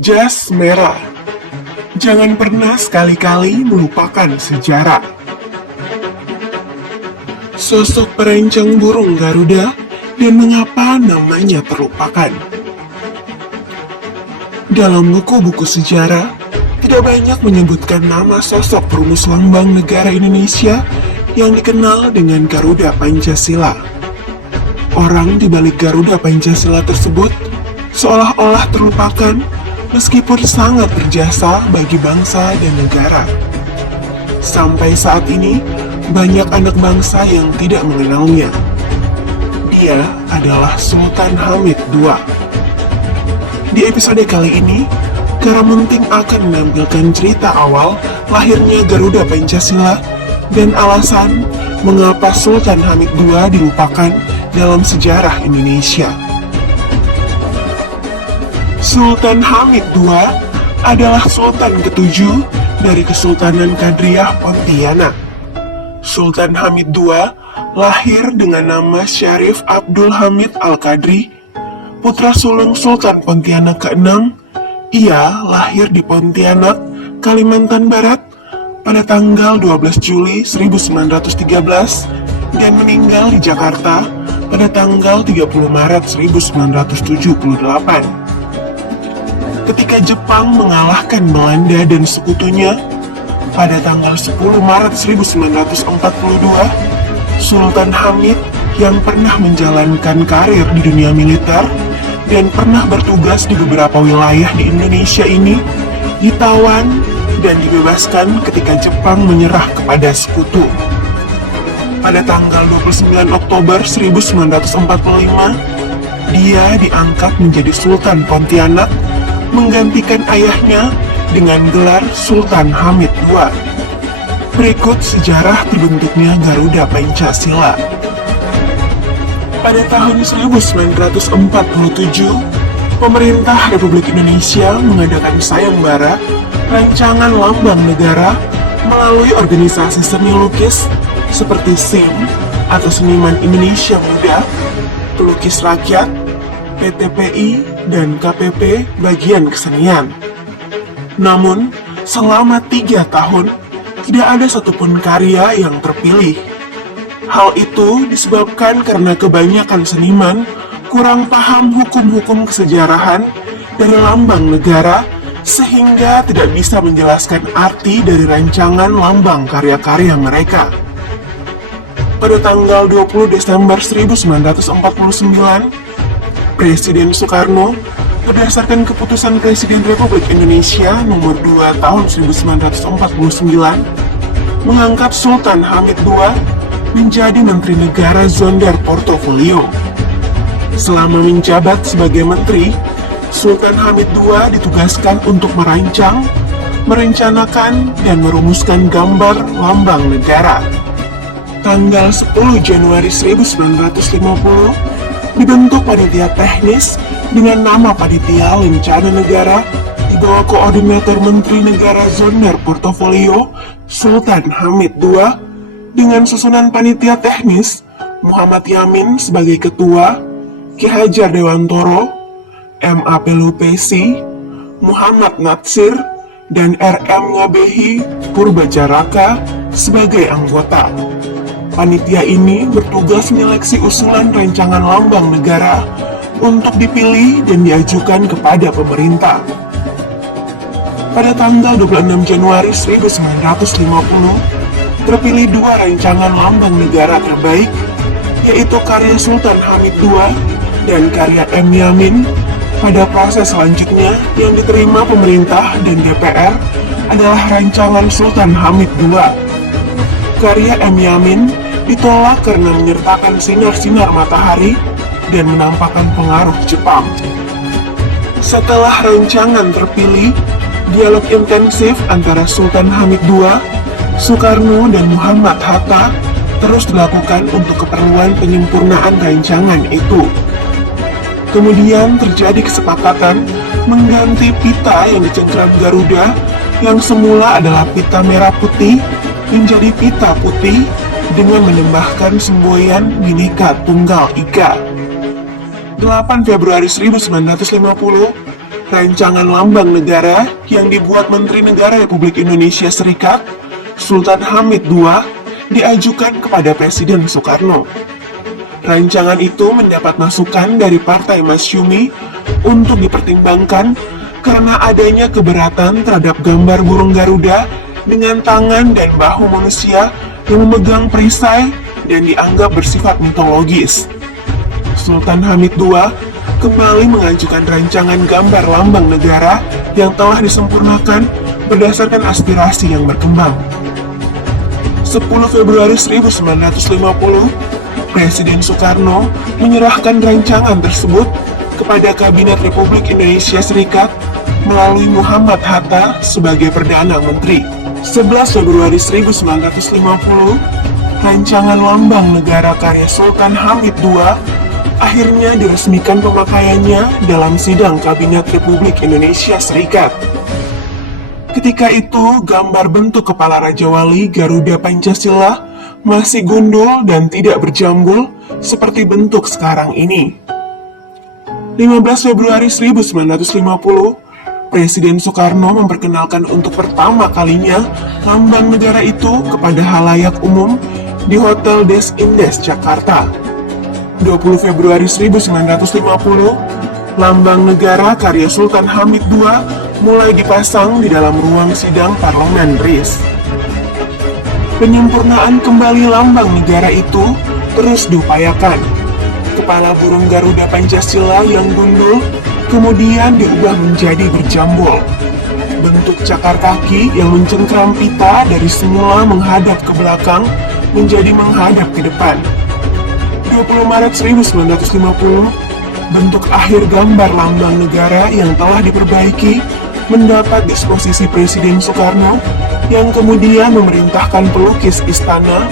Jas merah. Jangan pernah sekali-kali melupakan sejarah. Sosok perancang burung Garuda dan mengapa namanya terlupakan. Dalam buku-buku sejarah, tidak banyak menyebutkan nama sosok perumus lambang negara Indonesia yang dikenal dengan Garuda Pancasila. Orang di balik Garuda Pancasila tersebut seolah-olah terlupakan meskipun sangat berjasa bagi bangsa dan negara. Sampai saat ini, banyak anak bangsa yang tidak mengenalnya. Dia adalah Sultan Hamid II. Di episode kali ini, Karamunting akan menampilkan cerita awal lahirnya Garuda Pancasila dan alasan mengapa Sultan Hamid II dilupakan dalam sejarah Indonesia. Sultan Hamid II adalah Sultan ke-7 dari Kesultanan Kadriah Pontianak. Sultan Hamid II lahir dengan nama Syarif Abdul Hamid Al-Qadri, putra sulung Sultan Pontianak ke-6. Ia lahir di Pontianak, Kalimantan Barat pada tanggal 12 Juli 1913 dan meninggal di Jakarta pada tanggal 30 Maret 1978. Ketika Jepang mengalahkan Belanda dan sekutunya, pada tanggal 10 Maret 1942, Sultan Hamid yang pernah menjalankan karir di dunia militer dan pernah bertugas di beberapa wilayah di Indonesia ini ditawan dan dibebaskan ketika Jepang menyerah kepada sekutu. Pada tanggal 29 Oktober 1945, dia diangkat menjadi Sultan Pontianak, menggantikan ayahnya dengan gelar Sultan Hamid II. Berikut sejarah terbentuknya Garuda Pancasila. Pada tahun 1947, pemerintah Republik Indonesia mengadakan sayembara rancangan lambang negara melalui organisasi seni lukis seperti SIM atau Seniman Indonesia Muda, Pelukis Rakyat, PTPI, dan KPP Bagian Kesenian. Namun, selama 3 tahun, tidak ada satupun karya yang terpilih. Hal itu disebabkan karena kebanyakan seniman kurang paham hukum-hukum kesejarahan dari lambang negara, sehingga tidak bisa menjelaskan arti dari rancangan lambang karya-karya mereka. Pada tanggal 20 Desember 1949, Presiden Soekarno berdasarkan keputusan Presiden Republik Indonesia nomor 2 tahun 1949 mengangkat Sultan Hamid II menjadi Menteri Negara Zonder Portofolio. Selama menjabat sebagai menteri, Sultan Hamid II ditugaskan untuk merancang, merencanakan, dan merumuskan gambar lambang negara. Tanggal 10 Januari 1950, dibentuk panitia teknis dengan nama Panitia Lencana Negara di bawah Koordinator Menteri Negara Zonder Portofolio Sultan Hamid II dengan susunan panitia teknis Muhammad Yamin sebagai ketua, Ki Hajar Dewantoro, M.A. Pelupesi, Muhammad Natsir, dan R.M. Ngabehi Purbajaraka sebagai anggota. Panitia ini bertugas menyeleksi usulan rancangan lambang negara untuk dipilih dan diajukan kepada pemerintah. Pada tanggal 26 Januari 1950, terpilih 2 rancangan lambang negara terbaik, yaitu karya Sultan Hamid II dan karya M. Yamin. Pada proses selanjutnya yang diterima pemerintah dan DPR adalah rancangan Sultan Hamid II. Karya M. Yamin ditolak karena menyertakan sinar-sinar matahari dan menampakkan pengaruh Jepang. Setelah rancangan terpilih, dialog intensif antara Sultan Hamid II, Soekarno, dan Muhammad Hatta terus dilakukan untuk keperluan penyempurnaan rancangan itu. Kemudian terjadi kesepakatan mengganti pita yang dicengkram Garuda yang semula adalah pita merah putih menjadi pita putih dengan menambahkan semboyan Bhinneka Tunggal Ika. 8 Februari 1950, Rancangan lambang negara yang dibuat Menteri Negara Republik Indonesia Serikat, Sultan Hamid II, diajukan kepada Presiden Soekarno. Rancangan itu mendapat masukan dari Partai Masyumi untuk dipertimbangkan karena adanya keberatan terhadap gambar burung Garuda dengan tangan dan bahu manusia yang memegang perisai dan dianggap bersifat mitologis. Sultan Hamid II kembali mengajukan rancangan gambar lambang negara yang telah disempurnakan berdasarkan aspirasi yang berkembang. 10 Februari 1950, Presiden Soekarno menyerahkan rancangan tersebut kepada Kabinet Republik Indonesia Serikat melalui Muhammad Hatta sebagai Perdana Menteri. 11 Februari 1950, rancangan lambang negara karya Sultan Hamid II akhirnya diresmikan pemakaiannya dalam sidang Kabinet Republik Indonesia Serikat. Ketika itu, gambar bentuk kepala Raja Wali Garuda Pancasila masih gundul dan tidak berjambul seperti bentuk sekarang ini. 15 Februari 1950, Presiden Soekarno memperkenalkan untuk pertama kalinya lambang negara itu kepada halayak umum di Hotel Des Indes, Jakarta. 20 Februari 1950, lambang negara karya Sultan Hamid II mulai dipasang di dalam ruang sidang Parlemen RIS. Penyempurnaan kembali lambang negara itu terus diupayakan. Kepala burung Garuda Pancasila yang gundul kemudian diubah menjadi berjambul. Bentuk cakar kaki yang mencengkram pita dari semula menghadap ke belakang menjadi menghadap ke depan. 20 Maret 1950, bentuk akhir gambar lambang negara yang telah diperbaiki mendapat disposisi Presiden Soekarno yang kemudian memerintahkan pelukis istana,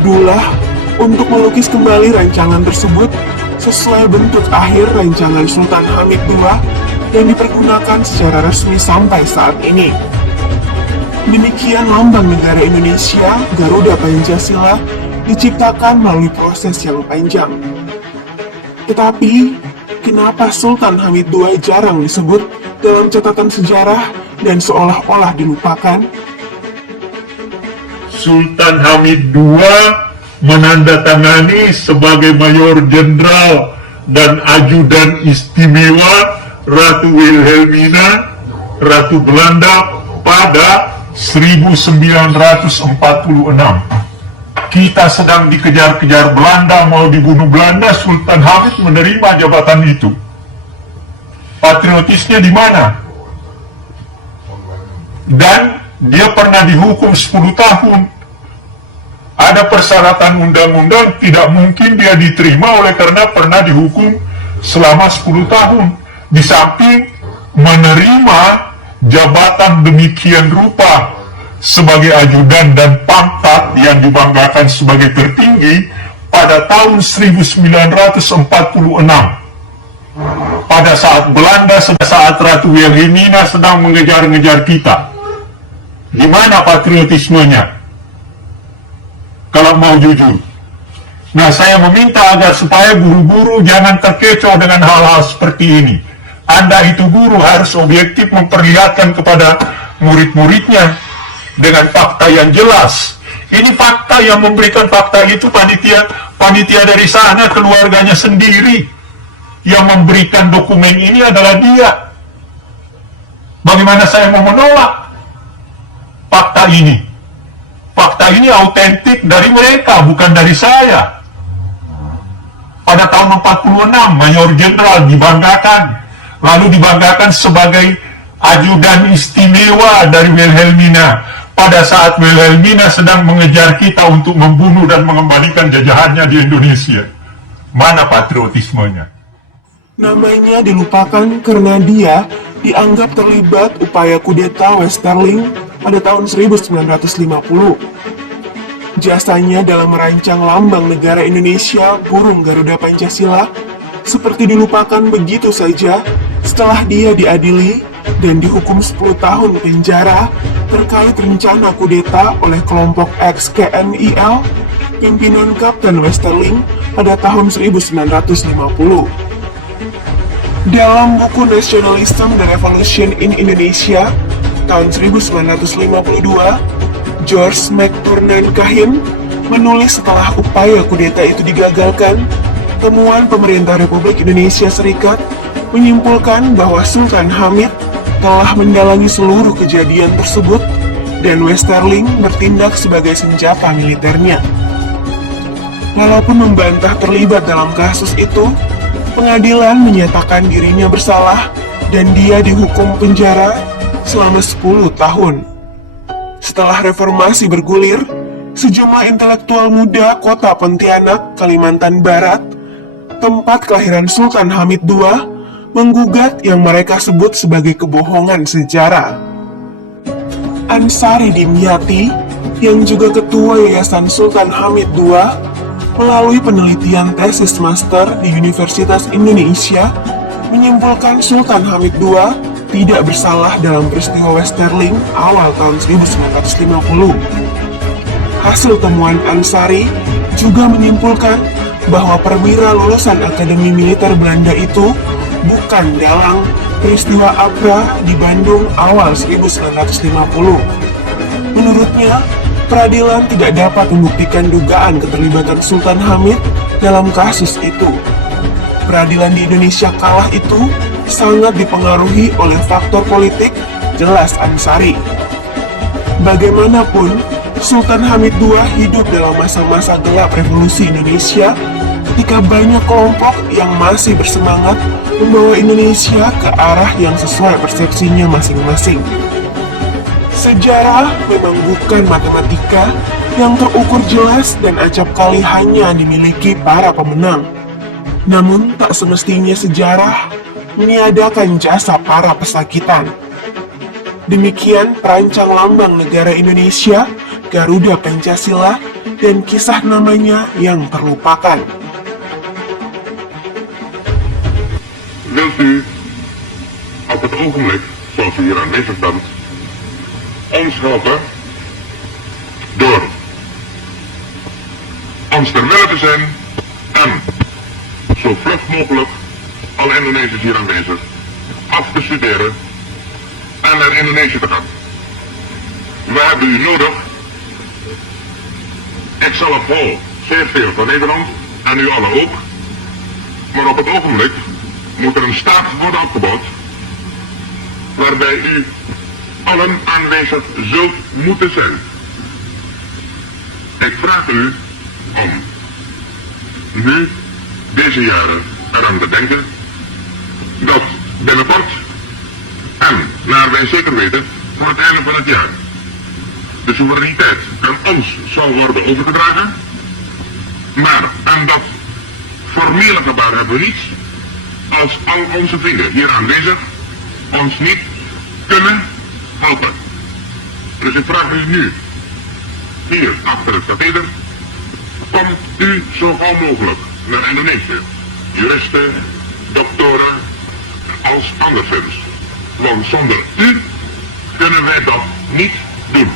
Dullah, untuk melukis kembali rancangan tersebut sesuai bentuk akhir rancangan Sultan Hamid II yang dipergunakan secara resmi sampai saat ini. Demikian lambang negara Indonesia, Garuda Pancasila, diciptakan melalui proses yang panjang. Tetapi, kenapa Sultan Hamid II jarang disebut dalam catatan sejarah dan seolah-olah dilupakan? Sultan Hamid II menandatangani sebagai Mayor Jenderal dan Ajudan Istimewa Ratu Wilhelmina, Ratu Belanda pada 1946. Kita sedang dikejar-kejar Belanda, mau dibunuh Belanda, Sultan Hamid menerima jabatan itu. Patriotisnya di mana? Dan dia pernah dihukum 10 tahun. Ada persyaratan undang-undang, tidak mungkin dia diterima oleh karena pernah dihukum selama 10 tahun. Di samping menerima jabatan demikian rupa sebagai ajudan dan pangkat yang dibanggakan sebagai tertinggi pada tahun 1946. Pada saat Belanda, saat Ratu Wilhelmina sedang mengejar-ngejar kita. Di mana patriotismenya? Kalau mau jujur. Nah, saya meminta agar supaya guru-guru jangan terkecoh dengan hal-hal seperti ini. Anda itu guru harus objektif memperlihatkan kepada murid-muridnya dengan fakta yang jelas. Ini fakta, yang memberikan fakta itu panitia dari sana, keluarganya sendiri. Yang memberikan dokumen ini adalah dia. Bagaimana saya mau menolak fakta ini? Fakta ini autentik dari mereka, bukan dari saya. Pada tahun 46, Mayor Jenderal dibanggakan, lalu dibanggakan sebagai ajudan istimewa dari Wilhelmina. Pada saat Wilhelmina sedang mengejar kita untuk membunuh dan mengembalikan jajahannya di Indonesia. Mana patriotismenya? Namanya dilupakan karena dia dianggap terlibat upaya kudeta Westerling pada tahun 1950. Jasanya dalam merancang lambang negara Indonesia, burung Garuda Pancasila, seperti dilupakan begitu saja setelah dia diadili dan dihukum 10 tahun penjara terkait rencana kudeta oleh kelompok XKMIL, pimpinan Kapten Westerling pada tahun 1950. Dalam buku Nationalism and Revolution in Indonesia tahun 1952, George McTurnan Kahim menulis setelah upaya kudeta itu digagalkan, temuan pemerintah Republik Indonesia Serikat menyimpulkan bahwa Sultan Hamid telah mendalangi seluruh kejadian tersebut dan Westerling bertindak sebagai senjata militernya. Walaupun membantah terlibat dalam kasus itu, pengadilan menyatakan dirinya bersalah dan dia dihukum penjara selama 10 tahun. Setelah reformasi bergulir, sejumlah intelektual muda kota Pontianak, Kalimantan Barat, tempat kelahiran Sultan Hamid II, menggugat yang mereka sebut sebagai kebohongan sejarah. Ansari Dimyati, yang juga ketua Yayasan Sultan Hamid II, melalui penelitian tesis master di Universitas Indonesia, menyimpulkan Sultan Hamid II tidak bersalah dalam peristiwa Westerling awal tahun 1950. Hasil temuan Ansari juga menyimpulkan bahwa perwira lulusan Akademi Militer Belanda itu bukan dalang peristiwa Abra di Bandung awal 1950. Menurutnya, peradilan tidak dapat membuktikan dugaan keterlibatan Sultan Hamid dalam kasus itu. Peradilan di Indonesia kala itu sangat dipengaruhi oleh faktor politik, jelas Ansari. Bagaimanapun, Sultan Hamid II hidup dalam masa-masa gelap revolusi Indonesia ketika banyak kelompok yang masih bersemangat membawa Indonesia ke arah yang sesuai persepsinya masing-masing. Sejarah memang bukan matematika yang terukur jelas dan acap kali hanya dimiliki para pemenang. Namun, tak semestinya sejarah meniadakan jasa para pesakitan. Demikian perancang lambang negara Indonesia, Garuda Pancasila, dan kisah namanya yang terlupakan. Wilt u op het ogenblik, zoals u hier aanwezig bent, ons helpen door ons ter wille te zijn en zo vlug mogelijk alle Indonesiërs hier aanwezig af te studeren en naar Indonesië te gaan. We hebben u nodig. Ik zelf hou zeer veel van Nederland en u allen ook. Maar op het ogenblik moet er een staat worden opgebouwd waarbij u allen aanwezig zult moeten zijn. Ik vraag u om nu deze jaren eraan te denken dat binnenkort en naar wij zeker weten voor het einde van het jaar de soevereiniteit aan ons zal worden overgedragen, maar aan dat formele gebaar hebben we niets als al onze vrienden hier aanwezig ons niet kunnen helpen. Dus ik vraag u nu, hier achter het katheder, komt u zo gauw mogelijk naar Indonesië. Juristen, doktoren, als anderszins. Want zonder u kunnen wij dat niet doen.